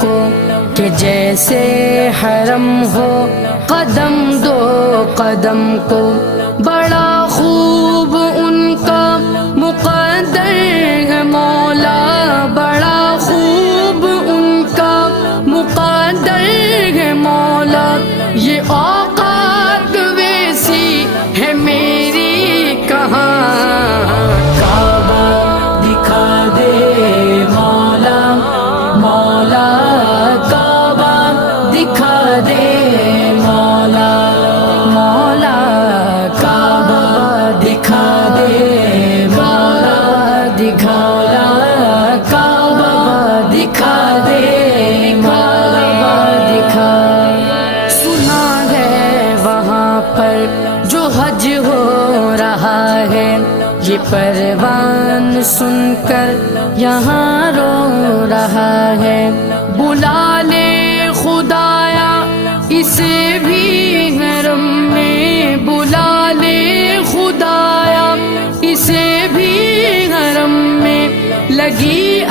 کو کہ جیسے حرم ہو قدم دو قدم کو، بڑا خوب ان کا مقدر ہے مولا، بڑا خوب ان کا مقدر ہے مولا، یہ اوقات ویسی ہے میری کہاں، کعبہ دکھا دے مولا، مولا کعبہ دکھا دے مولا، مولا کعبہ دکھا دے مولا، دکھایا کعبہ دکھا دے مولا، دکھا۔ سنا ہے وہاں پر جو حج ہو رہا ہے، یہ پروان سن کر یہاں رو رہا ہے، بلا لے خدایا اسے بھی حرم میں، بلا لے خدایا اسے بھی حرم میں، لگی